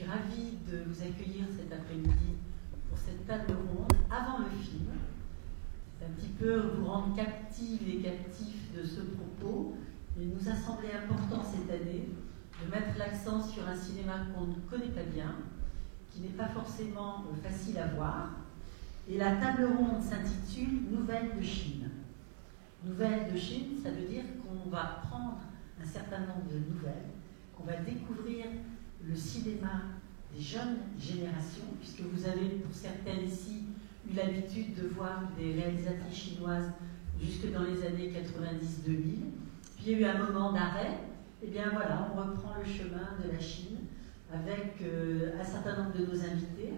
suis ravie de vous accueillir cet après-midi pour cette table ronde avant le film. C'est un petit peu vous rendre captive et captif de ce propos. Il nous a semblé important cette année de mettre l'accent sur un cinéma qu'on ne connaît pas bien, qui n'est pas forcément facile à voir. Et la table ronde s'intitule « Nouvelles de Chine ». Nouvelles de Chine, ça veut dire qu'on va prendre un certain nombre de nouvelles, qu'on va découvrir le cinéma des jeunes générations, puisque vous avez pour certaines ici eu l'habitude de voir des réalisatrices chinoises jusque dans les années 90-2000. Puis il y a eu un moment d'arrêt, et bien voilà, on reprend le chemin de la Chine avec un certain nombre de nos invités.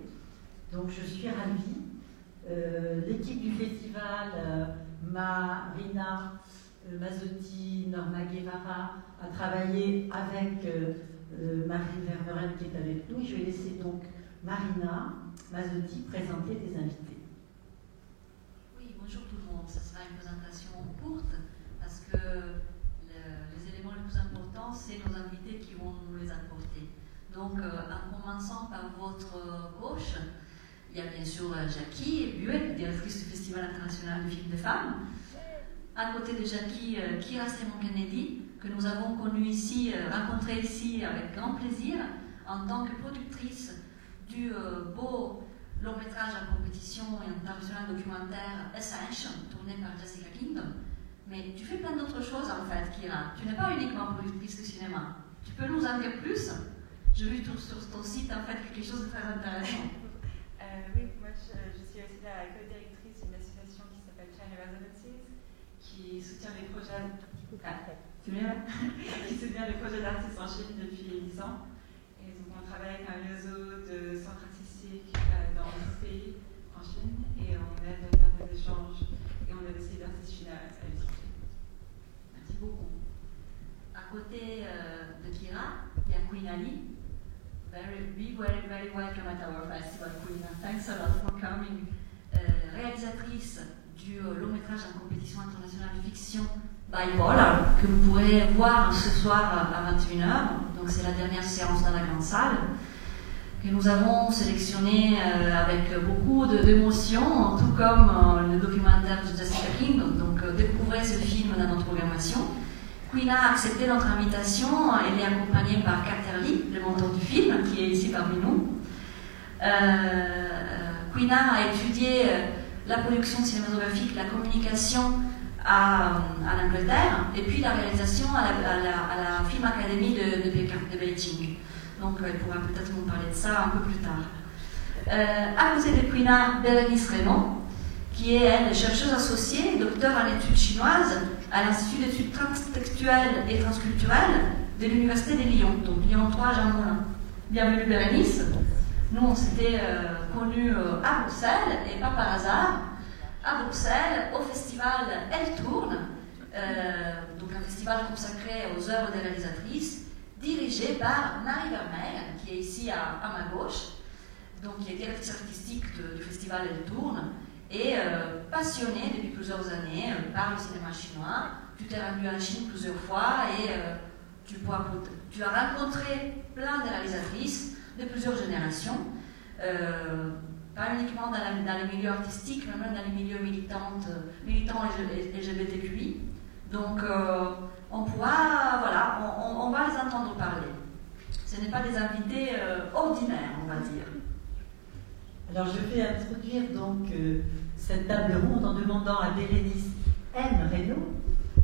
Donc je suis ravie. L'équipe du festival, Marina Mazzotti, Norma Guevara, a travaillé avec Marie Vermeuren qui est avec nous. Je vais laisser donc Marina Mazzotti présenter les invités. Oui, bonjour tout le monde. Ce sera une présentation courte parce que les éléments les plus importants, c'est nos invités qui vont nous les apporter. Donc, en commençant par votre gauche, il y a bien sûr Jackie Buet, directrice du Festival international du film des femmes. À côté de Jackie, Kira Simon-Kennedy, que nous avons connue ici, rencontrée ici avec grand plaisir, en tant que productrice du beau long métrage en compétition internationale documentaire Ascension, tourné par Jessica Kingdom. Mais tu fais plein d'autres choses en fait, Kira. Tu n'es pas uniquement productrice de cinéma. Tu peux nous en dire plus? J'ai vu sur ton site en fait quelque chose de très intéressant. Oui, moi je suis aussi la co-directrice d'une association qui s'appelle China Residencies, qui soutient les projets qui soutient les projets d'artistes en Chine depuis 10 ans. Et donc on travaille avec un réseau de centres artistiques dans 10 pays en Chine et on aide à faire des échanges et on aide aussi les artistes chinois à l'étranger. Merci beaucoup. À côté de Kira, il y a Queen Ali. Very welcome at our festival, Queen. Thanks a lot for coming. Réalisatrice du long métrage en compétition internationale de fiction Bipolar, que vous pourrez voir ce soir à 21h. Donc c'est la dernière séance dans la grande salle, que nous avons sélectionné avec beaucoup d'émotion, tout comme le documentaire de Jessica Kingdom. Donc découvrez ce film dans notre programmation. Queen a accepté notre invitation. Elle est accompagnée par Catherly, le monteur du film, qui est ici parmi nous. Queen a étudié la production cinématographique, la communication en Angleterre, et puis la réalisation à la Film Academy de Beijing. Donc elle pourra peut-être nous parler de ça un peu plus tard. À côté de Queen a, Bérénice Raymond, qui est, elle, chercheuse associée, docteur en études chinoises à l'Institut d'études transtextuelles et transculturelles de l'Université de Lyon, donc Lyon 3, Jean Moulin. Bienvenue Bérénice. Nous, on s'était connus à Bruxelles, et pas par hasard, à Bruxelles, au festival Elle Tourne, donc un festival consacré aux œuvres des réalisatrices, dirigé par Marie Vermeuren, qui est ici à ma gauche, donc qui est directrice artistique du festival Elle Tourne, et passionnée depuis plusieurs années par le cinéma chinois. Tu t'es rendue en Chine plusieurs fois et tu as rencontré plein de réalisatrices de plusieurs générations, pas uniquement dans les milieux artistiques, mais même dans les milieux militants LGBTQI. Donc on va les entendre parler. Ce n'est pas des invités ordinaires, on va dire. Alors je vais introduire donc cette table ronde en demandant à Bérénice M. Reynaud,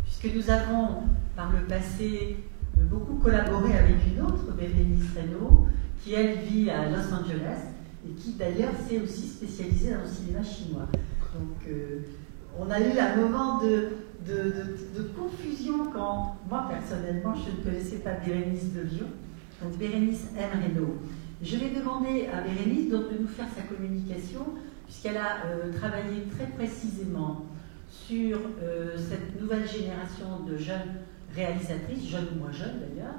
puisque nous avons par le passé beaucoup collaboré avec une autre, Bérénice Reynaud, qui elle vit à Los Angeles et qui d'ailleurs s'est aussi spécialisée dans le cinéma chinois. Donc on a eu un moment de confusion quand moi personnellement je ne connaissais pas Bérénice de Lyon, donc Bérénice M. Reynaud. Je vais demander à Bérénice donc de nous faire sa communication, puisqu'elle a travaillé très précisément sur cette nouvelle génération de jeunes réalisatrices, jeunes ou moins jeunes d'ailleurs,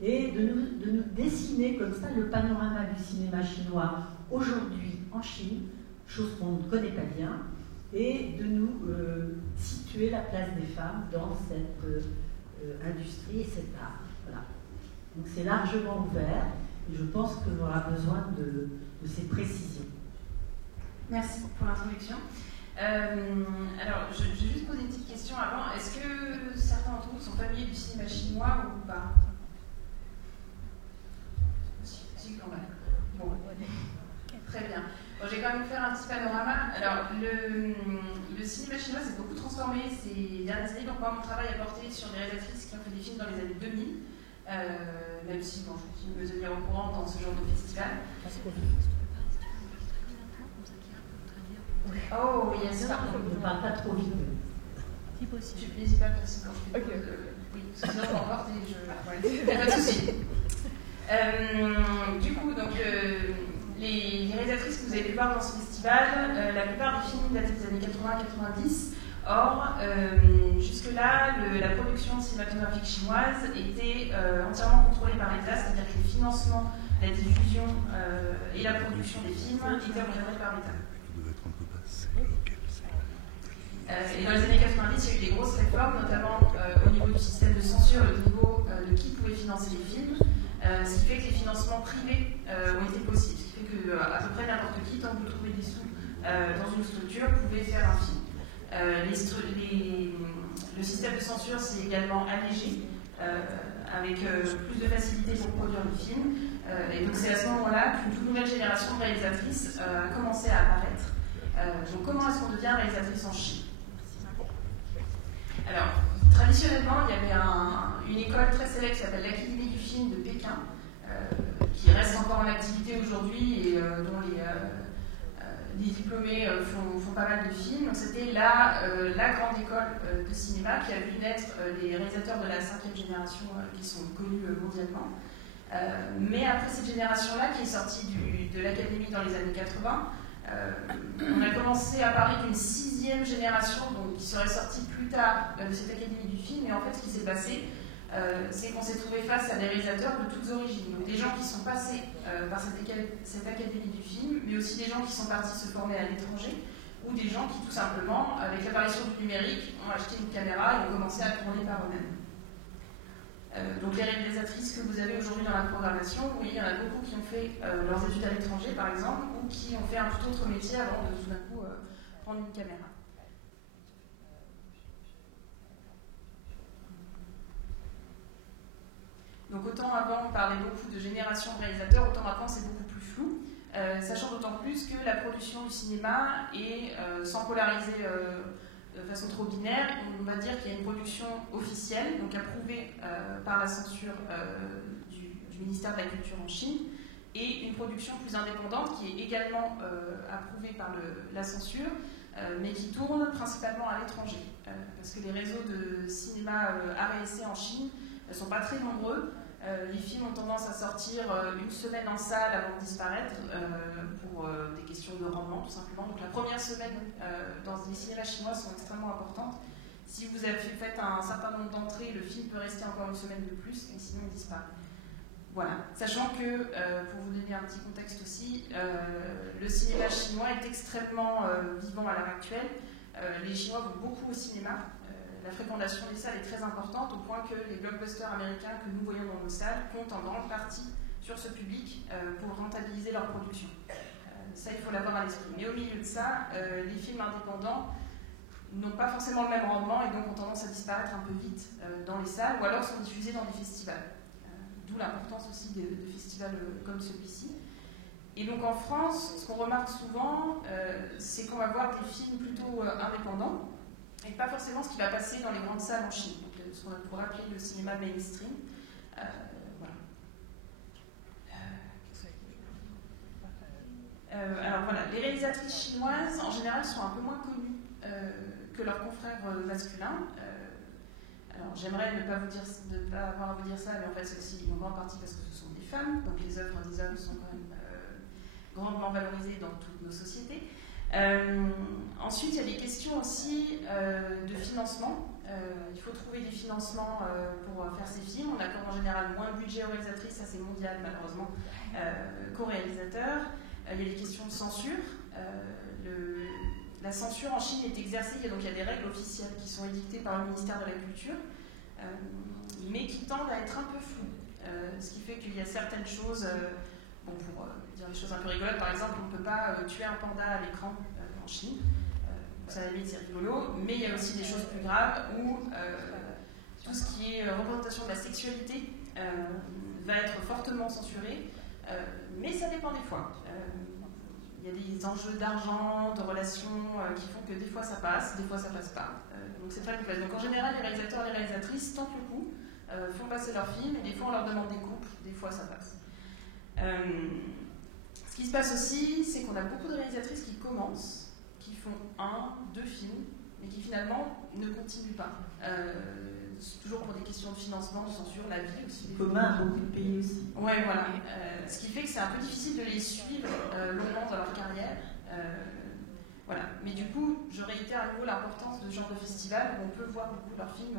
et de nous dessiner comme ça le panorama du cinéma chinois aujourd'hui en Chine, chose qu'on ne connaît pas bien, et de nous situer la place des femmes dans cette industrie et cet art. Voilà. Donc c'est largement ouvert. Et je pense qu'on aura besoin de ces précisions. Merci pour l'introduction. Alors, je vais juste poser une petite question avant. Est-ce que certains d'entre vous sont familiers du cinéma chinois ou pas? Si, quand même. Bon, très bien. Bon, je vais quand même faire un petit panorama. Alors, le cinéma chinois s'est beaucoup transformé ces dernières années. Donc, moi, mon travail a porté sur des réalisatrices qui ont fait des films dans les années 2000, même si, bon, je continue de me tenir au courant dans ce genre de festival. Oh, yes, pardon. Ne parle pas trop vite. Si possible. N'hésite pas à faire ça quand je fais oui, sinon je m'emporte et je... Ouais, pas de souci. Du coup, donc, les réalisatrices que vous avez pu voir dans ce festival, la plupart des films datent des années 80-90. Or, jusque-là, la production cinématographique chinoise était entièrement contrôlée par l'État, c'est-à-dire que les financements, la diffusion et la production des films étaient encadrés par l'État. Et dans les années 90, il y a eu des grosses réformes, notamment au niveau du système de censure, au niveau de qui pouvait financer les films, ce qui fait que les financements privés ont été possibles, ce qui fait qu'à peu près n'importe qui, tant que vous trouvez des sous dans une structure, pouvait faire un film. Le système de censure s'est également allégé, avec plus de facilité pour produire le film, et donc c'est à ce moment-là qu'une toute nouvelle génération de réalisatrices a commencé à apparaître. Donc comment est-ce qu'on devient réalisatrice en Chine? Alors, traditionnellement, il y avait une école très célèbre qui s'appelle l'Académie du film de Pékin, qui reste encore en activité aujourd'hui et dont les diplômés font pas mal de films. Donc, c'était la grande école de cinéma qui a vu naître les réalisateurs de la 5e génération qui sont connus mondialement. Mais après cette génération-là, qui est sortie de l'Académie dans les années 80, on a commencé à parler d'une 6e génération, donc, qui serait sortie plus tard de cette académie du film. Et en fait, ce qui s'est passé, c'est qu'on s'est trouvé face à des réalisateurs de toutes origines. Donc, des gens qui sont passés par cette académie du film, mais aussi des gens qui sont partis se former à l'étranger, ou des gens qui, tout simplement, avec l'apparition du numérique, ont acheté une caméra et ont commencé à tourner par eux-mêmes. Donc les réalisatrices que vous avez aujourd'hui dans la programmation, oui, il y en a beaucoup qui ont fait leurs études à l'étranger, par exemple, ou qui ont fait un tout autre métier avant de tout d'un coup prendre une caméra. Donc autant avant on parlait beaucoup de génération de réalisateurs, autant maintenant c'est beaucoup plus flou, sachant d'autant plus que la production du cinéma est, sans polariser de façon trop binaire, on va dire qu'il y a une production officielle, donc approuvée par la censure du ministère de la Culture en Chine, et une production plus indépendante qui est également approuvée par la censure, mais qui tourne principalement à l'étranger, parce que les réseaux de cinéma art et essai en Chine ne sont pas très nombreux. Les films ont tendance à sortir une semaine en salle avant de disparaître pour des questions de rendement tout simplement. Donc la première semaine dans les cinémas chinois sont extrêmement importantes. Si vous avez fait un certain nombre d'entrées, le film peut rester encore une semaine de plus et sinon il disparaît. Voilà. Sachant que, pour vous donner un petit contexte aussi, le cinéma chinois est extrêmement vivant à l'heure actuelle. Les Chinois vont beaucoup au cinéma. La fréquentation des salles est très importante au point que les blockbusters américains que nous voyons dans nos salles comptent en grande partie sur ce public pour rentabiliser leur production. Ça, il faut l'avoir à l'esprit. Mais au milieu de ça, les films indépendants n'ont pas forcément le même rendement et donc ont tendance à disparaître un peu vite dans les salles ou alors sont diffusés dans des festivals. D'où l'importance aussi de festivals comme celui-ci. Et donc en France, ce qu'on remarque souvent, c'est qu'on va voir des films plutôt indépendants et pas forcément ce qui va passer dans les grandes salles en Chine, donc ce qu'on pourrait appeler le cinéma mainstream. Voilà. Alors voilà, les réalisatrices chinoises en général sont un peu moins connues que leurs confrères masculins. Alors j'aimerais ne pas avoir à vous dire ça, mais en fait c'est aussi en grande partie parce que ce sont des femmes, donc les œuvres des hommes sont quand même grandement valorisées dans toutes nos sociétés. Ensuite, il y a des questions aussi de financement. Il faut trouver des financements pour faire ces films. On accorde en général moins de budget aux réalisatrices, ça c'est mondial malheureusement, qu'aux réalisateurs. Il y a des questions de censure. La censure en Chine est exercée, donc il y a des règles officielles qui sont édictées par le ministère de la Culture, mais qui tendent à être un peu floues. ce qui fait qu'il y a certaines choses, bon, pour dire les choses un peu rigolotes, par exemple, on ne peut pas tuer un panda à l'écran en Chine. Ça, à la limite, c'est rigolo, mais il y a aussi des choses plus graves où tout ce qui est représentation de la sexualité va être fortement censuré, mais ça dépend des fois. Il y a des enjeux d'argent, de relations qui font que des fois ça passe pas. Donc c'est très complexe. Donc en général, les réalisateurs et les réalisatrices tentent le coup, font passer leurs films, et des fois on leur demande des coupes, des fois ça passe. Ce qui se passe aussi, c'est qu'on a beaucoup de réalisatrices qui commencent, qui font 1, 2 films, mais qui finalement ne continuent pas. Toujours pour des questions de financement, de censure, la vie aussi. Commun à beaucoup de pays aussi. Ouais, voilà. Ce qui fait que c'est un peu difficile de les suivre longuement dans leur carrière. Voilà. Mais du coup, je réitère à nouveau l'importance de ce genre de festival où on peut voir beaucoup leurs films.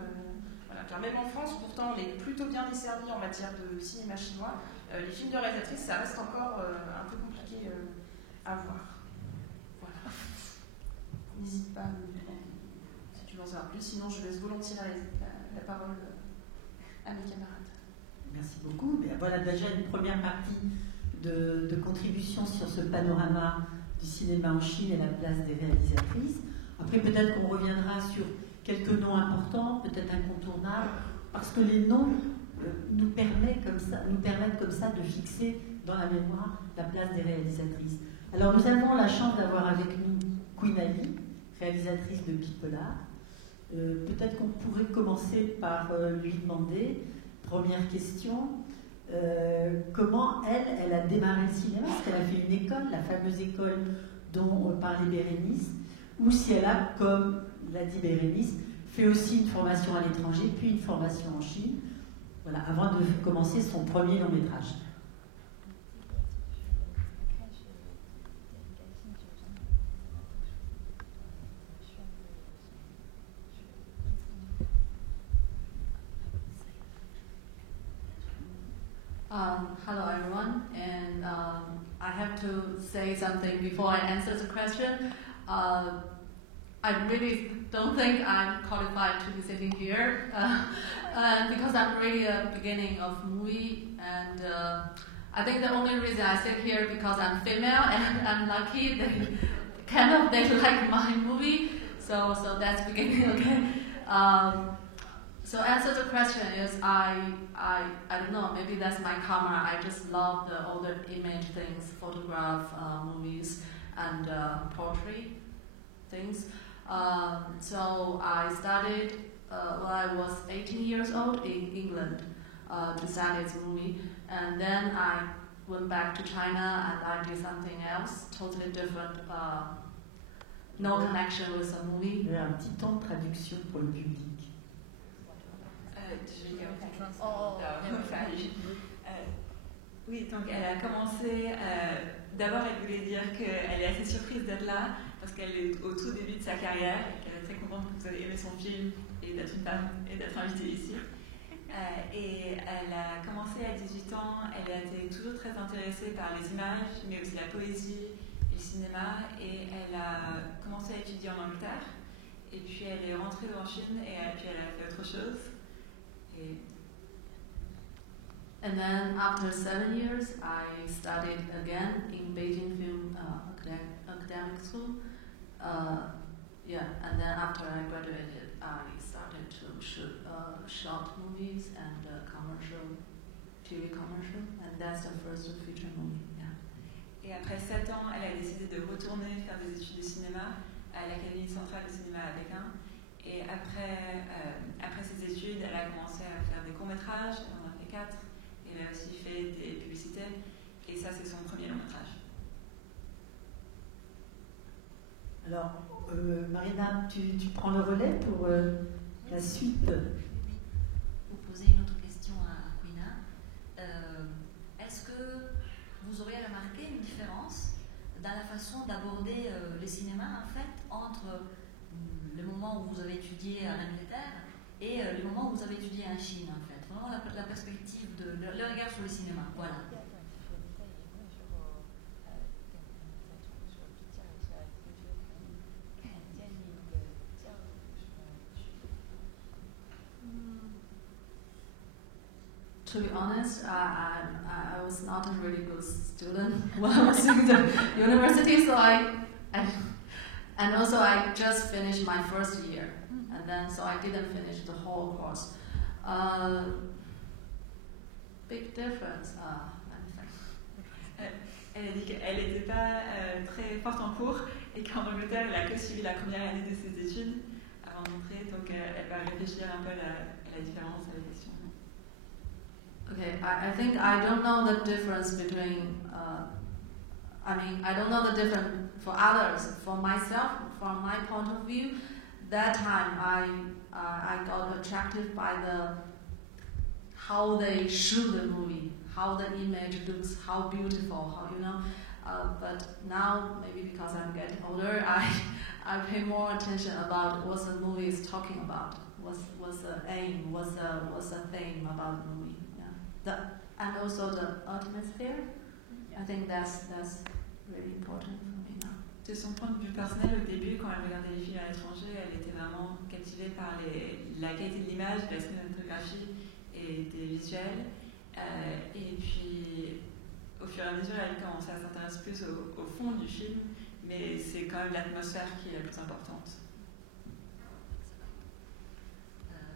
Voilà. Car même en France, pourtant, on est plutôt bien desservis en matière de cinéma chinois. Les films de réalisatrices, ça reste encore un peu compliqué à voir. Voilà. N'hésite pas à me demander si tu veux en savoir plus, sinon je laisse volontiers la parole à mes camarades. Merci beaucoup. Voilà déjà une première partie de contribution sur ce panorama du cinéma en Chine et la place des réalisatrices. Après, peut-être qu'on reviendra sur quelques noms importants, peut-être incontournables, parce que les noms nous permettent comme ça de fixer dans la mémoire la place des réalisatrices. Alors, nous avons la chance d'avoir avec nous Queen Ali, réalisatrice de Pipola. Peut-être qu'on pourrait commencer par lui demander, première question, comment elle a démarré le cinéma, est-ce qu'elle a fait une école, la fameuse école dont parlait Bérénice, ou si elle a, comme l'a dit Bérénice, fait aussi une formation à l'étranger, puis une formation en Chine, voilà, avant de commencer son premier long métrage. Hello everyone, and I have to say something before I answer the question. I really don't think I'm qualified to be sitting here because I'm really a beginning of movie, and I think the only reason I sit here because I'm female and I'm lucky they like my movie, so that's beginning. Okay. So answer the question is I don't know, maybe that's my karma. I just love all the image things, photograph, movies, and poetry things. So I started when I was 18 years old in England to study this movie, and then I went back to China and I did something else, totally different, no connection with the movie. Il y a un petit temps de traduction pour le public. Oui, donc elle a commencé. D'abord, elle voulait dire qu'elle est assez surprise d'être là parce qu'elle est au tout début de sa carrière et qu'elle est très contente que vous avez aimé son film et d'être une femme et d'être invitée ici. Et elle a commencé à 18 ans. Elle a été toujours très intéressée par les images, mais aussi la poésie et le cinéma. Et elle a commencé à étudier en Angleterre. Et puis elle est rentrée en Chine et puis elle a fait autre chose. And then after 7 years, I studied again in Beijing Film Academic School. And then after I graduated, I started to shoot short movies and TV commercial, and that's the first feature movie. Yeah. Et après 7 ans, elle a décidé de retourner faire des études de cinéma à l'Académie centrale de cinéma à Pékin. Et après ses études, elle a commencé à faire des courts-métrages, elle en a fait 4. Elle a aussi fait des publicités, et ça, c'est son premier long-métrage. Alors, Marina, tu prends le relais pour la suite. Vous posez une autre question à Quina. Est-ce que vous auriez remarqué une différence dans la façon d'aborder le cinéma, en fait, entre le moment où vous avez étudié en Angleterre et le moment où vous avez étudié en Chine, en fait? Vraiment la perspective de le regard sur le cinéma. Voilà. to be honest, I was not a really good student when I was in the university, so and also I just finished my first year, and then so I didn't finish the whole course. Big difference. Elle a dit qu'elle n'était pas très forte en cours et qu'en Angleterre, elle a que suivi la première année de ses études avant d'entrer, donc elle va réfléchir un peu à la différence à la question. Okay, I think I don't know the difference between. I don't know the difference for others. For myself, from my point of view, that time I got attracted by how they shoot the movie, how the image looks, how beautiful, how you know. But now maybe because I'm getting older, I pay more attention about what the movie is talking about. What's the aim? What's the theme about the movie? And also the atmosphere. I think that's really important for me now. De son point de vue personnel, au début, quand elle regardait les films à l'étranger, elle était vraiment captivée par la qualité de l'image, de la cinématographie et des visuels. Et puis, au fur et à mesure, elle commençait à s'intéresser plus au fond du film, mais c'est quand même l'atmosphère qui est la plus importante.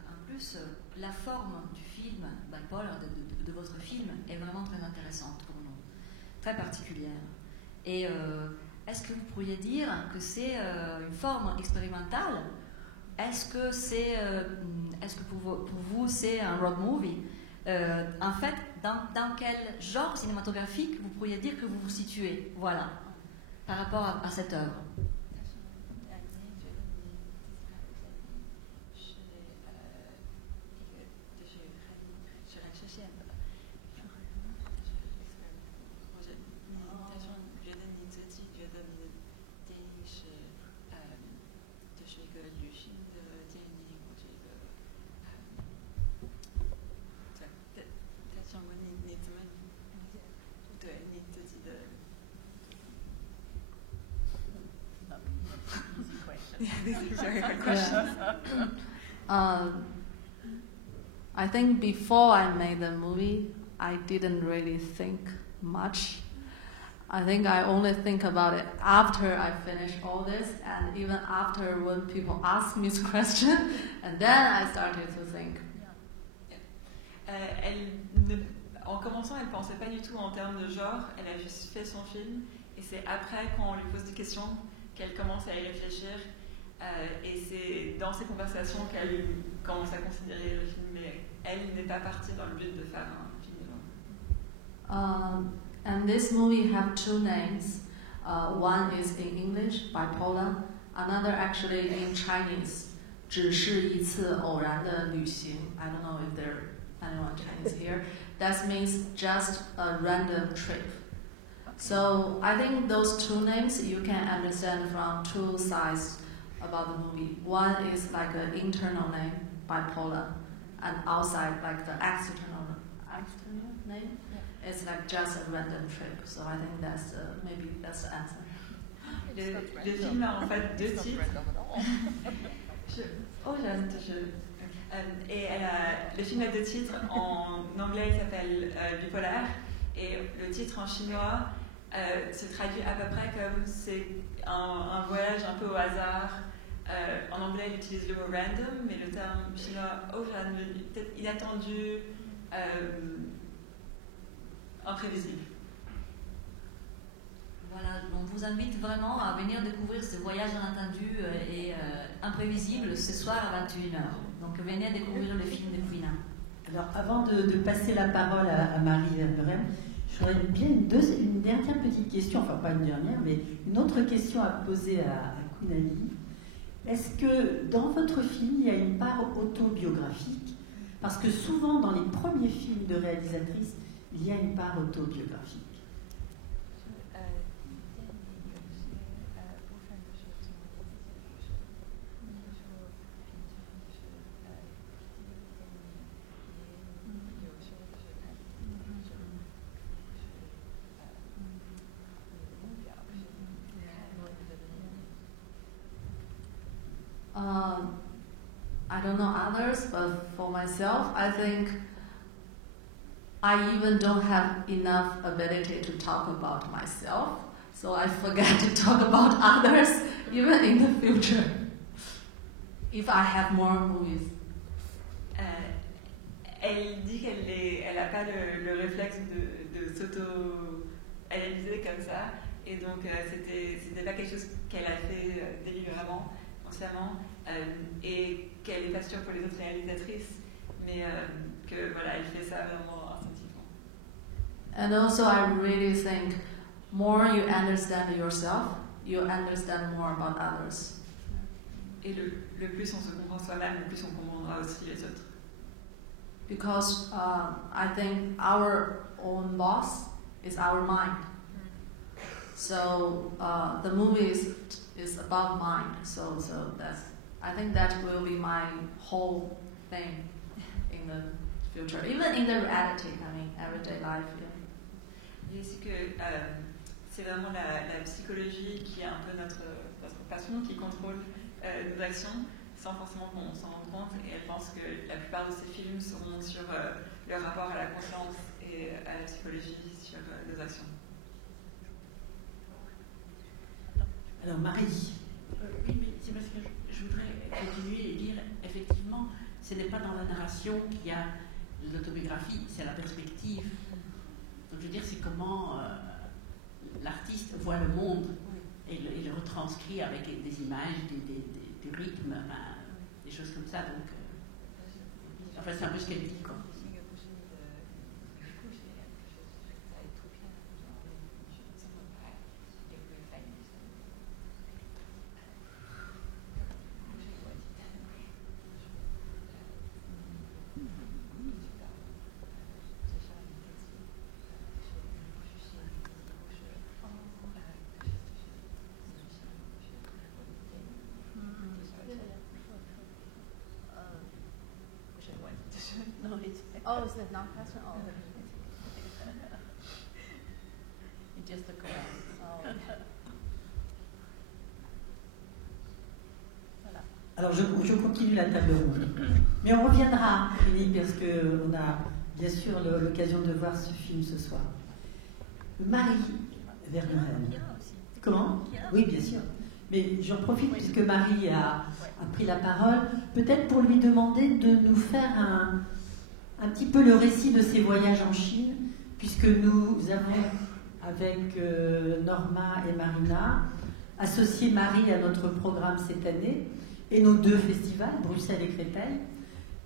En plus, la forme du film, Bipolar, de votre film, est vraiment très intéressante pour nous, très particulière. Et est-ce que vous pourriez dire que c'est une forme expérimentale? Est-ce que pour vous c'est un road movie? En fait, dans quel genre cinématographique vous pourriez dire que vous vous situez, voilà, par rapport à cette œuvre? I think before I made the movie, I didn't really think much. I think I only think about it after I finish all this, and even after when people ask me this question, and then I started to think. En commençant, elle ne pensait pas du tout en termes de genre, elle a juste fait son film, et c'est après, quand on lui pose des questions, qu'elle commence à y réfléchir. Et c'est dans ces conversations qu'elle commence à considérer le film, mais elle n'est pas partie dans le but de faire un film. And this movie have two names. One is in English, Bipolar. Another actually in Chinese, 只是一次偶然的旅行. I don't know if there anyone Chinese here. That means just a random trip. So I think those two names you can understand from two sides about the movie. One is like an internal name, Bipolar, and outside like the external name. Yeah. It's like just a random trip. So I think that's maybe that's the answer. Le film a en fait deux titres. Le film a deux titres. En anglais, il s'appelle Bipolar, et le titre en chinois se traduit à peu près comme c'est un voyage un peu au hasard. En anglais, il utilise le mot random, mais le terme chinois peut-être inattendu, imprévisible. Voilà, on vous invite vraiment à venir découvrir ce voyage inattendu et imprévisible ce soir à 21h. Donc venez découvrir le film de Quina. Alors avant de passer la parole à Marie Verbrem, j'aurais bien une dernière petite question, enfin pas une dernière, mais une autre question à poser à Queen Ali. Est-ce que dans votre film, il y a une part autobiographique? Parce que souvent, dans les premiers films de réalisatrices, il y a une part autobiographique. I don't know others, but for myself, I think I even don't have enough ability to talk about myself, so I forget to talk about others, even in the future. If I have more movies. Elle dit qu'elle n'a pas le réflexe de s'auto-analyser comme ça, et donc c'était pas quelque chose qu'elle a fait délibérément, consciemment, et qu'elle n'est pas sûre pour les autres réalisatrices, mais que voilà, elle fait ça vraiment instinctivement. And also I really think more you understand yourself, you understand more about others. Et le plus on se comprend soi-même, le plus on comprendra aussi les autres. Because I think our own boss is our mind. So the movie is about mind. So I think that will be my whole thing in the future, even in the reality. I mean, everyday life. Il y a aussi que c'est vraiment la psychologie qui est un peu notre passion, qui contrôle nos actions, sans forcément qu'on s'en rende compte, et elle pense que la plupart de ces films seront sur le rapport à la conscience et à la psychologie, sur nos actions. Alors Marie. Oui, mais c'est parce que je voudrais continuer et dire, effectivement, ce n'est pas dans la narration qu'il y a l'autobiographie, c'est la perspective. Donc je veux dire, c'est comment l'artiste voit le monde et le retranscrit avec des images, des rythmes, des choses comme ça. Donc, enfin, c'est un peu ce qu'elle dit, quoi. Oh, is it non-passion? Oh. It's just a comment. Oh. Voilà. Alors je continue la table ronde. Mais on reviendra, Philippe, parce qu'on a bien sûr l'occasion de voir ce film ce soir. Marie Vermeulen. Comment? Oui, bien sûr. Mais j'en profite puisque Marie a pris la parole, peut-être pour lui demander de nous faire un petit peu le récit de ses voyages en Chine, puisque nous avons, avec Norma et Marina, associé Marie à notre programme cette année, et nos deux festivals, Bruxelles et Créteil,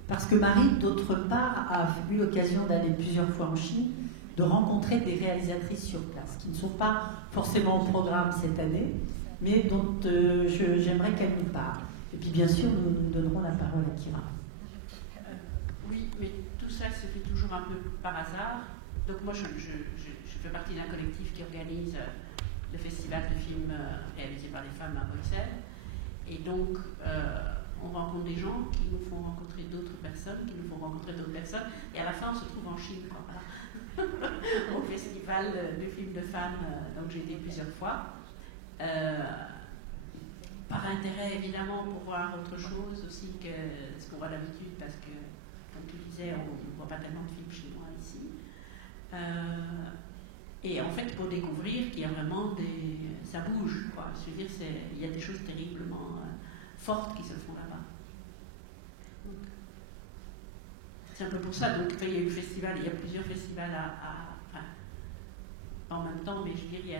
parce que Marie, d'autre part, a eu l'occasion d'aller plusieurs fois en Chine, de rencontrer des réalisatrices sur place, qui ne sont pas forcément au programme cette année, mais dont j'aimerais qu'elle nous parle. Et puis bien sûr, nous donnerons la parole à Kira. Oui, mais tout ça se fait toujours un peu par hasard. Donc moi, je fais partie d'un collectif qui organise le festival de films réalisé par les femmes à Bruxelles. Et donc, on rencontre des gens qui nous font rencontrer d'autres personnes, qui nous font rencontrer d'autres personnes. Et à la fin, on se trouve en Chine, quoi. Au festival de films de femmes, donc j'ai été plusieurs fois. Par intérêt, évidemment, pour voir autre chose aussi que ce qu'on voit d'habitude, parce que, comme tu disais, on ne voit pas tellement de films chinois ici. Et en fait, pour découvrir qu'il y a vraiment ça bouge, quoi. Je veux dire, il y a des choses terriblement fortes qui se font là-bas. C'est un peu pour ça. Donc, il y a eu le festival, il y a plusieurs festivals en même temps, mais je veux dire, il y a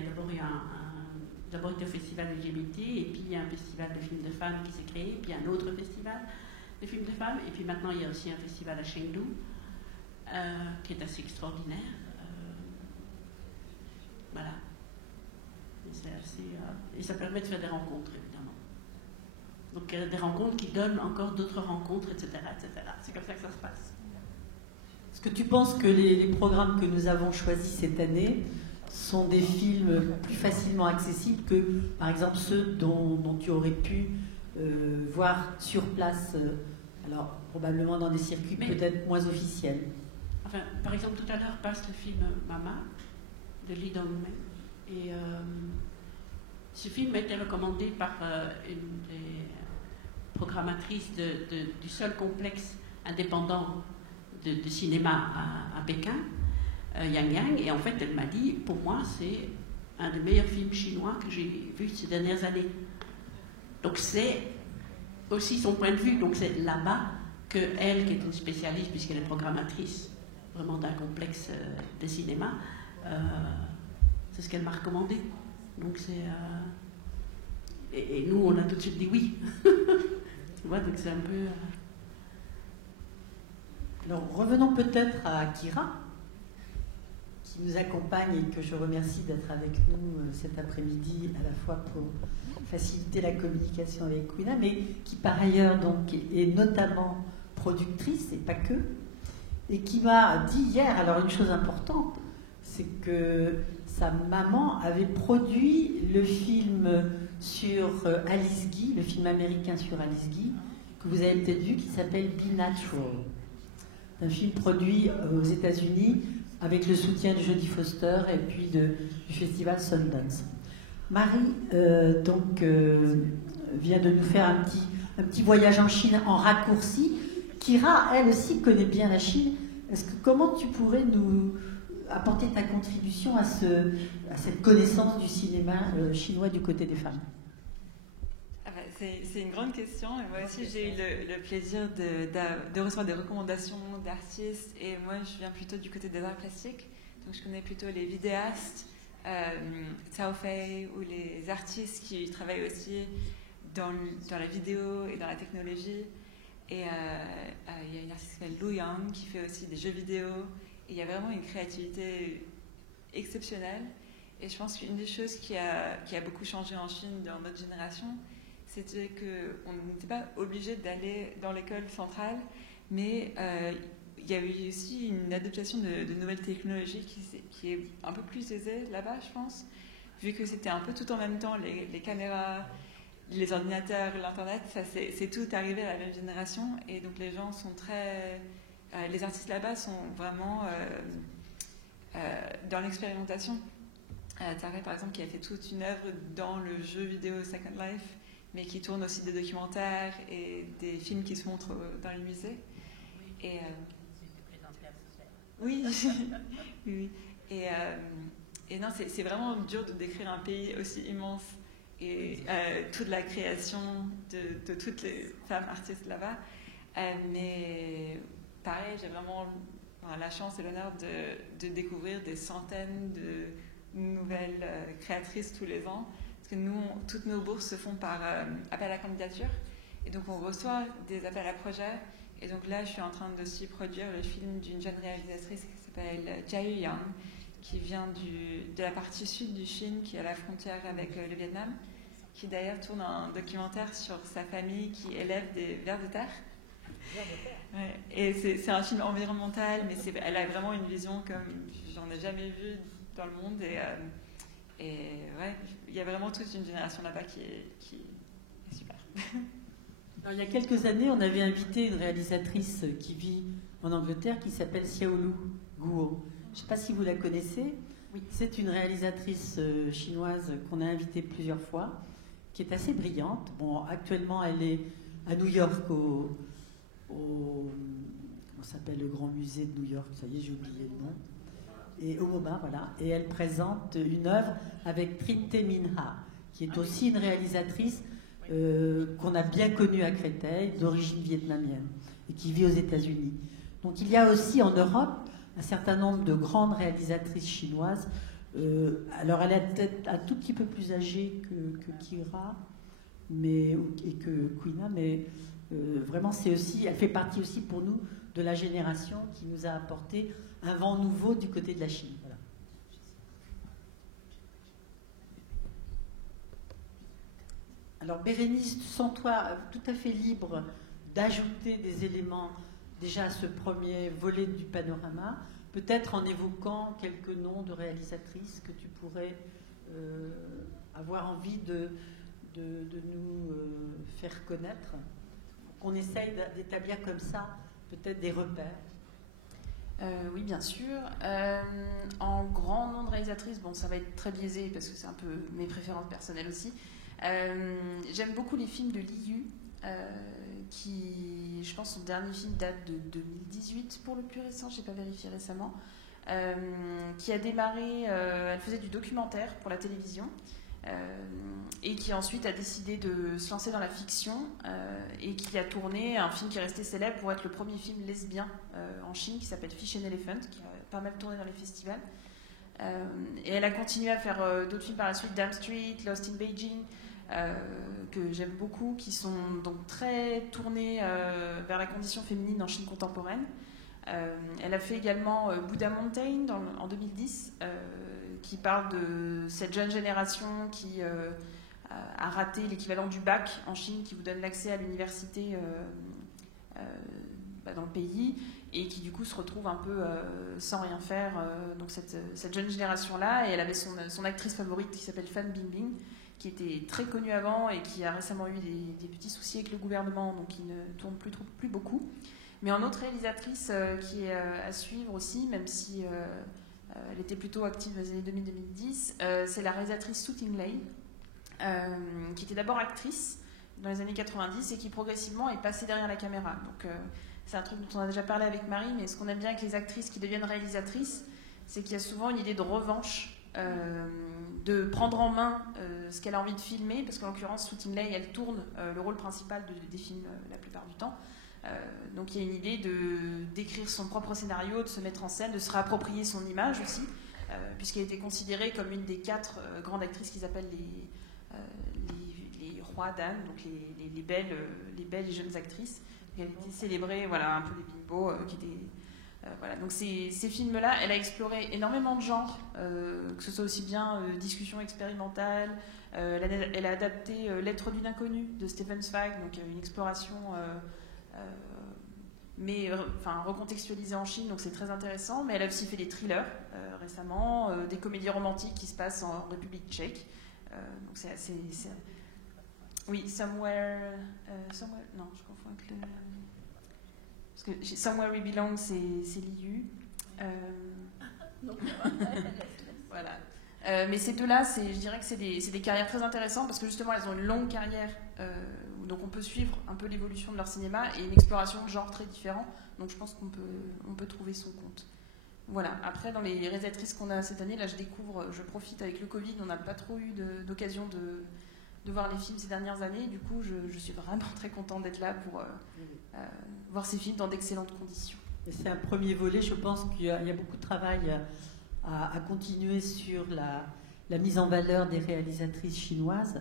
d'abord été un festival LGBT, et puis il y a un festival de films de femmes qui s'est créé, puis un autre festival de films de femmes, et puis maintenant il y a aussi un festival à Chengdu, qui est assez extraordinaire. Voilà. Et c'est assez, et ça permet de faire des rencontres, évidemment. Donc des rencontres qui donnent encore d'autres rencontres, etc., etc. C'est comme ça que ça se passe. Est-ce que tu penses que les programmes que nous avons choisis cette année sont des films plus facilement accessibles que, par exemple, ceux dont tu aurais pu voir sur place, alors probablement dans des circuits peut-être moins officiels? Enfin, par exemple, tout à l'heure passe le film Mama de Lee Dong-men, et ce film a été recommandé par une des programmatrices du seul complexe indépendant de cinéma à Pékin. Yang Yang, et en fait elle m'a dit, pour moi c'est un des meilleurs films chinois que j'ai vu ces dernières années. Donc c'est aussi son point de vue, donc c'est là-bas que elle, qui est une spécialiste puisqu'elle est programmatrice vraiment d'un complexe de cinéma, c'est ce qu'elle m'a recommandé. Donc c'est et nous on a tout de suite dit oui. Tu vois, donc c'est un peu. Alors revenons peut-être à Kira, qui nous accompagne et que je remercie d'être avec nous cet après-midi, à la fois pour faciliter la communication avec Kwina, mais qui par ailleurs donc est notamment productrice et pas que, et qui m'a dit hier, alors une chose importante, c'est que sa maman avait produit le film sur Alice Guy, le film américain sur Alice Guy, que vous avez peut-être vu, qui s'appelle Be Natural. Un film produit aux États-Unis avec le soutien de Jodie Foster et puis du festival Sundance. Marie vient de nous faire un petit voyage en Chine en raccourci. Kira, elle aussi, connaît bien la Chine. Comment tu pourrais nous apporter ta contribution à cette connaissance du cinéma chinois du côté des femmes? C'est une grande question. Et moi aussi, j'ai eu le plaisir de recevoir des recommandations d'artistes. Et moi, je viens plutôt du côté des arts plastiques. Donc, je connais plutôt les vidéastes, Cao Fei, ou les artistes qui travaillent aussi dans la vidéo et dans la technologie. Et il y a une artiste qui s'appelle Lu Yang qui fait aussi des jeux vidéo. Et il y a vraiment une créativité exceptionnelle. Et je pense qu'une des choses qui a beaucoup changé en Chine dans notre génération, c'était qu'on n'était pas obligé d'aller dans l'école centrale, mais il y a eu aussi une adaptation de nouvelles technologies qui est un peu plus aisée là-bas, je pense, vu que c'était un peu tout en même temps, les caméras, les ordinateurs, l'Internet, c'est tout arrivé à la même génération, et donc les gens sont très... les artistes là-bas sont vraiment dans l'expérimentation. Tarek, par exemple, qui a fait toute une œuvre dans le jeu vidéo Second Life, mais qui tourne aussi des documentaires et des films qui se montrent dans les musées. Et, oui, oui. Et non, c'est vraiment dur de décrire un pays aussi immense et toute la création de toutes les femmes artistes là-bas. Mais pareil, j'ai vraiment la chance et l'honneur de découvrir des centaines de nouvelles créatrices tous les ans. Parce que nous, toutes nos bourses se font par appel à candidature. Et donc, on reçoit des appels à projets. Et donc là, je suis en train d'aussi produire le film d'une jeune réalisatrice qui s'appelle Jia Yang, qui vient de la partie sud du Chine, qui est à la frontière avec le Vietnam, qui d'ailleurs tourne un documentaire sur sa famille qui élève des vers de terre. Ouais. Et c'est un film environnemental, mais elle a vraiment une vision comme j'en ai jamais vu dans le monde. Et ouais, il y a vraiment toute une génération là-bas qui est super. Alors, il y a quelques années, on avait invité une réalisatrice qui vit en Angleterre qui s'appelle Xiaolu Guo. Je ne sais pas si vous la connaissez. Oui. C'est une réalisatrice chinoise qu'on a invitée plusieurs fois, qui est assez brillante. Bon, actuellement, elle est à New York on s'appelle le Grand Musée de New York, ça y est, j'ai oublié le nom. Et au MoMA, voilà. Et elle présente une œuvre avec Trinh Minh-ha, qui est aussi une réalisatrice qu'on a bien connue à Créteil, d'origine vietnamienne, et qui vit aux États-Unis. Donc il y a aussi en Europe un certain nombre de grandes réalisatrices chinoises. Alors elle est peut-être un tout petit peu plus âgée que Kira et que Kwina, mais vraiment elle fait partie aussi pour nous de la génération qui nous a apporté un vent nouveau du côté de la Chine. Voilà. Alors Bérénice, sens-toi tout à fait libre d'ajouter des éléments déjà à ce premier volet du panorama, peut-être en évoquant quelques noms de réalisatrices que tu pourrais avoir envie de nous faire connaître, qu'on essaye d'établir comme ça peut-être des repères. Oui, bien sûr. En grand nom de réalisatrice, bon, ça va être très biaisé parce que c'est un peu mes préférences personnelles aussi. J'aime beaucoup les films de Li Yu, qui, je pense, son dernier film date de 2018 pour le plus récent, je n'ai pas vérifié récemment. qui a démarré, elle faisait du documentaire pour la télévision, et qui ensuite a décidé de se lancer dans la fiction, et qui a tourné un film qui est resté célèbre pour être le premier film lesbien en Chine, qui s'appelle Fish and Elephant, qui a pas mal tourné dans les festivals. Et elle a continué à faire d'autres films par la suite, Dam Street, Lost in Beijing, que j'aime beaucoup, qui sont donc très tournés vers la condition féminine en Chine contemporaine. Elle a fait également Buddha Mountain en 2010, qui parle de cette jeune génération qui a raté l'équivalent du bac en Chine, qui vous donne l'accès à l'université dans le pays, et qui du coup se retrouve un peu sans rien faire. Donc cette jeune génération-là, et elle avait son actrice favorite qui s'appelle Fan Bingbing, qui était très connue avant et qui a récemment eu des petits soucis avec le gouvernement, donc qui ne tourne plus beaucoup. Mais une autre réalisatrice qui est à suivre aussi, même si elle était plutôt active dans les années 2000-2010, c'est la réalisatrice Su Tingley, qui était d'abord actrice dans les années 90 et qui progressivement est passée derrière la caméra. Donc c'est un truc dont on a déjà parlé avec Marie, mais ce qu'on aime bien avec les actrices qui deviennent réalisatrices, c'est qu'il y a souvent une idée de revanche, de prendre en main ce qu'elle a envie de filmer, parce qu'en l'occurrence, Su Tingley, elle tourne le rôle principal des films la plupart du temps. Donc il y a une idée d'écrire son propre scénario, de se mettre en scène, de se réapproprier son image aussi, puisqu'elle était considérée comme une des 4 grandes actrices qu'ils appellent les rois d'âne, donc les belles et jeunes actrices. Elle était célébrée, voilà, un peu des bimbos qui étaient... voilà. Donc ces films-là, elle a exploré énormément de genres, que ce soit aussi bien discussion expérimentale, elle a adapté Lettres d'une inconnue de Stefan Zweig, donc une exploration... mais recontextualisée en Chine, donc c'est très intéressant. Mais elle a aussi fait des thrillers récemment, des comédies romantiques qui se passent en République tchèque. Donc c'est assez... Oui, Somewhere... non, je confonds avec le... Parce que Somewhere We Belong, c'est Liu. Voilà. Mais ces deux-là, je dirais que c'est des carrières très intéressantes, parce que justement, elles ont une longue carrière, donc on peut suivre un peu l'évolution de leur cinéma et une exploration de genres très différents. Donc je pense qu'on peut trouver son compte. Voilà. Après, dans les réalisatrices qu'on a cette année, là je profite avec le Covid, on n'a pas trop eu d'occasion de voir les films ces dernières années. Du coup, je suis vraiment très contente d'être là pour voir ces films dans d'excellentes conditions. Et c'est un premier volet, je pense qu'il y a beaucoup de travail à continuer sur la mise en valeur des réalisatrices chinoises.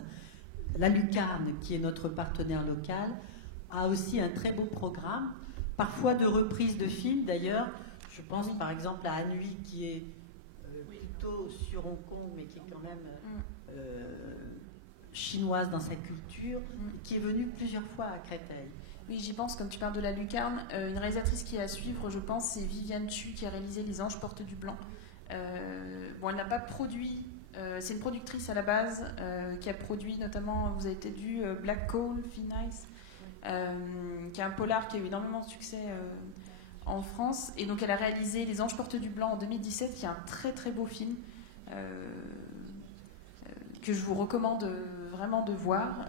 La Lucarne, qui est notre partenaire local, a aussi un très beau programme, parfois de reprises de films d'ailleurs. Je pense par exemple à Anhui, qui est plutôt sur Hong Kong, mais qui est quand même chinoise dans sa culture, qui est venue plusieurs fois à Créteil. Oui, j'y pense, comme tu parles de la Lucarne. Une réalisatrice qui est à suivre, je pense, c'est Viviane Chu, qui a réalisé Les Anges portent du blanc. Elle n'a pas produit, c'est une productrice à la base, qui a produit notamment, vous avez peut-être vu Black Coal, Nice, qui est un polar qui a eu énormément de succès en France. Et donc elle a réalisé Les Anges portent du blanc en 2017, qui est un très très beau film, que je vous recommande vraiment de voir.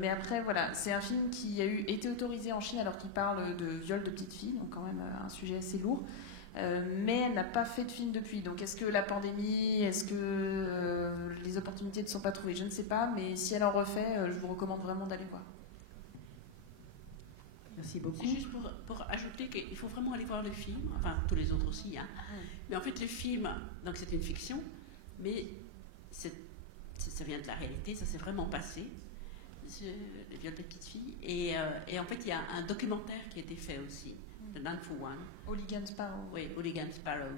Mais après, voilà, c'est un film qui a été autorisé en Chine alors qu'il parle de viol de petites filles, donc quand même un sujet assez lourd. Mais elle n'a pas fait de film depuis. Donc est-ce que la pandémie, est-ce que les opportunités ne sont pas trouvées? Je ne sais pas, mais si elle en refait, je vous recommande vraiment d'aller voir. Merci beaucoup. C'est juste pour ajouter qu'il faut vraiment aller voir le film, enfin tous les autres aussi. Hein. Mais en fait, le film, donc c'est une fiction, mais ça vient de la réalité, ça s'est vraiment passé, le viol des petites filles. Et en fait, il y a un documentaire qui a été fait aussi, de Nan Fu Wan. Hooligan Sparrow. Oui, Hooligan Sparrow.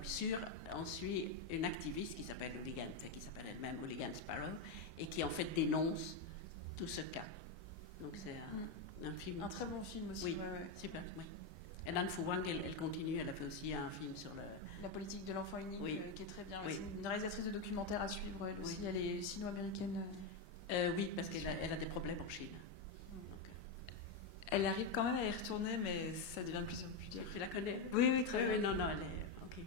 On suit une activiste qui s'appelle elle-même Hooligan Sparrow, et qui en fait dénonce tout ce cas. Donc c'est un film. Un très bon film aussi. Oui, ouais. super. Oui. Et Nan Fu Wan, elle continue, elle a fait aussi un film sur la politique de l'enfant unique, qui est très bien. Oui. C'est une réalisatrice de documentaire à suivre, elle aussi. Oui. Elle est sino-américaine. Oui, parce qu'elle a des problèmes en Chine. Elle arrive quand même à y retourner, mais ça devient de plus en plus dur. Tu la connais? Oui, très bien. Oui, non, elle est... Ok.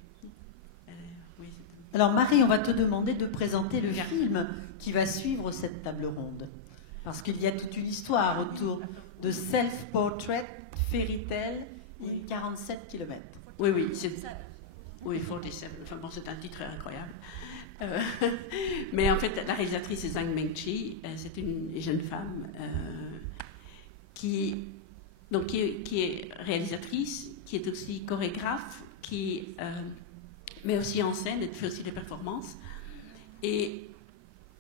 Oui, alors Marie, on va te demander de présenter le film qui va suivre cette table ronde. Parce qu'il y a toute une histoire autour de Self-Portrait, Fairy Tale et 47 km. Oui, Oui, 47. Enfin bon, c'est un titre incroyable. Mais en fait, la réalisatrice est Zhang Mengqi. C'est une jeune femme qui est réalisatrice, qui est aussi chorégraphe, qui met aussi en scène et fait aussi des performances. Et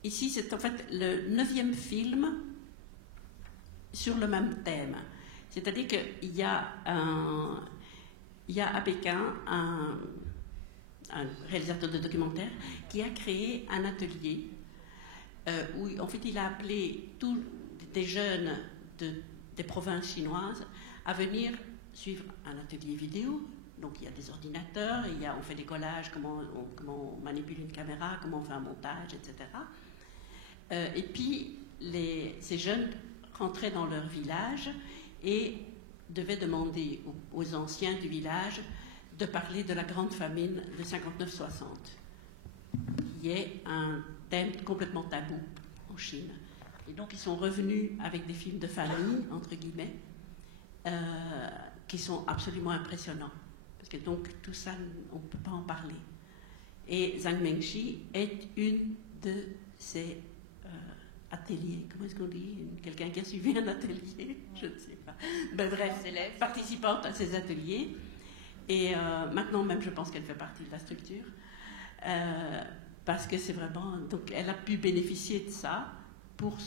ici, c'est en fait le 9e film sur le même thème. C'est-à-dire qu'il y a à Pékin un réalisateur de documentaire qui a créé un atelier où en fait il a appelé tous des jeunes des provinces chinoises à venir suivre un atelier vidéo. Donc il y a des ordinateurs, on fait des collages, comment on manipule une caméra, comment on fait un montage, etc. Et puis ces jeunes rentraient dans leur village et devaient demander aux anciens du village de parler de la grande famine de 59-60, qui est un thème complètement tabou en Chine. Et donc ils sont revenus avec des films de famille, entre guillemets, qui sont absolument impressionnants. Parce que donc tout ça, on ne peut pas en parler. Et Zhang Mengqi est une de ces ateliers, comment est-ce qu'on dit? Quelqu'un qui a suivi un atelier? Je ne sais pas. Ben, bref, participante à ces ateliers. Et maintenant même, je pense qu'elle fait partie de la structure. Parce que c'est vraiment... Donc, elle a pu bénéficier de ça pour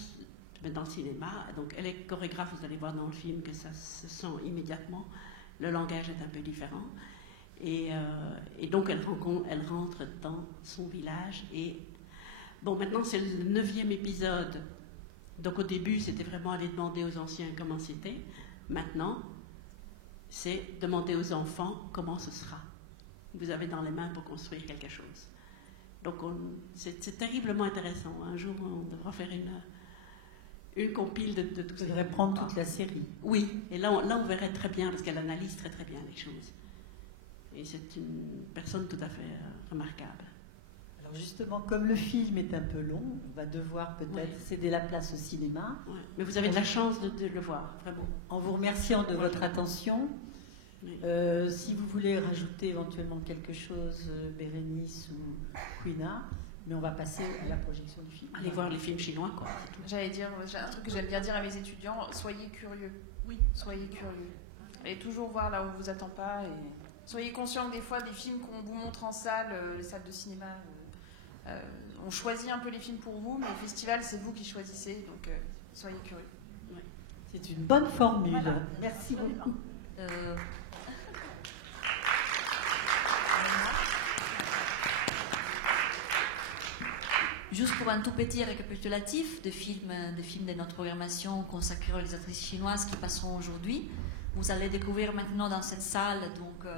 dans le cinéma. Donc, elle est chorégraphe, vous allez voir dans le film que ça se sent immédiatement. Le langage est un peu différent. Et donc, elle rentre dans son village. Et bon, maintenant, c'est le 9e épisode. Donc, au début, c'était vraiment aller demander aux anciens comment c'était. Maintenant, c'est demander aux enfants comment ce sera. Vous avez dans les mains pour construire quelque chose. Donc, c'est terriblement intéressant. Un jour, on devra faire une compile de tout ça. Vous devrez prendre toute la série. Oui, et là, on verrait très bien, parce qu'elle analyse très très bien les choses. Et c'est une personne tout à fait remarquable. Alors justement, comme le film est un peu long, on va devoir peut-être céder la place au cinéma. Ouais. Mais vous avez de la chance de le voir, vraiment. En vous remerciant de votre attention. Oui. Si vous voulez rajouter éventuellement quelque chose, Bérénice ou Quina, mais on va passer à la projection du film. Allez voir les films chinois, quoi. J'allais dire, un truc que j'aime bien dire à mes étudiants, soyez curieux. Oui, soyez curieux. Et toujours voir là où on ne vous attend pas. Et soyez conscients que des fois, des films qu'on vous montre en salle, les salles de cinéma, on choisit un peu les films pour vous, mais au festival, c'est vous qui choisissez. Donc, soyez curieux. Oui. C'est une bonne formule. Voilà. Merci beaucoup. Juste pour un tout petit récapitulatif des films de notre programmation consacrés aux réalisatrices chinoises qui passeront aujourd'hui. Vous allez découvrir maintenant dans cette salle donc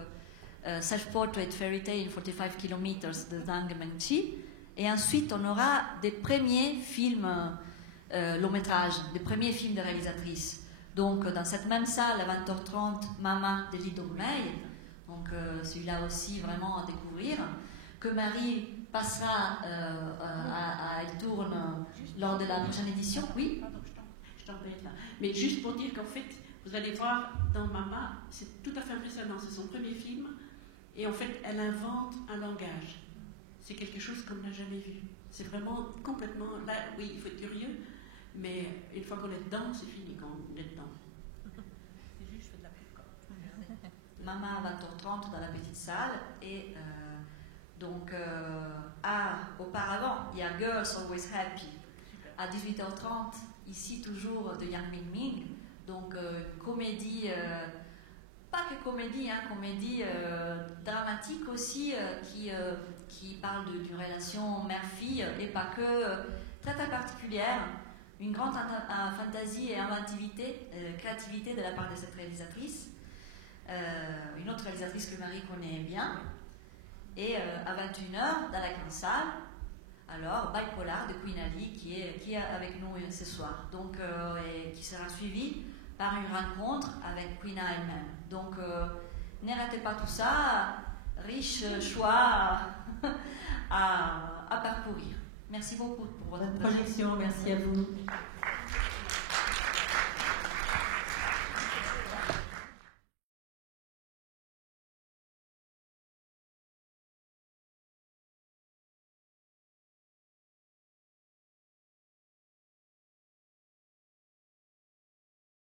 Self-Portrait Fairy Tale 45 km de Zhang Mengqi. Et ensuite, on aura des premiers films long métrage, des premiers films de réalisatrices. Donc, dans cette même salle, à 20h30, Mama de Li Dongmei. Donc, celui-là aussi vraiment à découvrir. Que Marie passera elle tourne lors de la prochaine édition. Oui. Pardon, je t'embête là. Mais juste pour dire qu'en fait, vous allez voir dans Mama, c'est tout à fait impressionnant. C'est son premier film. Et en fait, elle invente un langage. C'est quelque chose qu'on n'a jamais vu. C'est vraiment complètement... Là, oui, il faut être curieux, mais une fois qu'on est dedans, c'est fini quand on est dedans. C'est juste, je fais de la pub, quoi. Mama à 20h30 dans la petite salle. Et donc, auparavant, il y a Girls Always Happy. À 18h30, ici toujours de Yang Mingming. Donc, comédie... pas que comédie, comédie dramatique aussi, qui parle d'une relation mère-fille, et pas que, très très particulière, une grande fantaisie et inventivité, créativité de la part de cette réalisatrice, une autre réalisatrice que Marie connaît bien, et à 21h, dans la grande salle, alors Bipolar de Queen Ali, qui est avec nous ce soir, donc, et qui sera suivie par une rencontre avec Quina elle-même. Donc, ne ratez pas tout ça, riche choix à parcourir. Merci beaucoup pour votre projection. Merci à vous.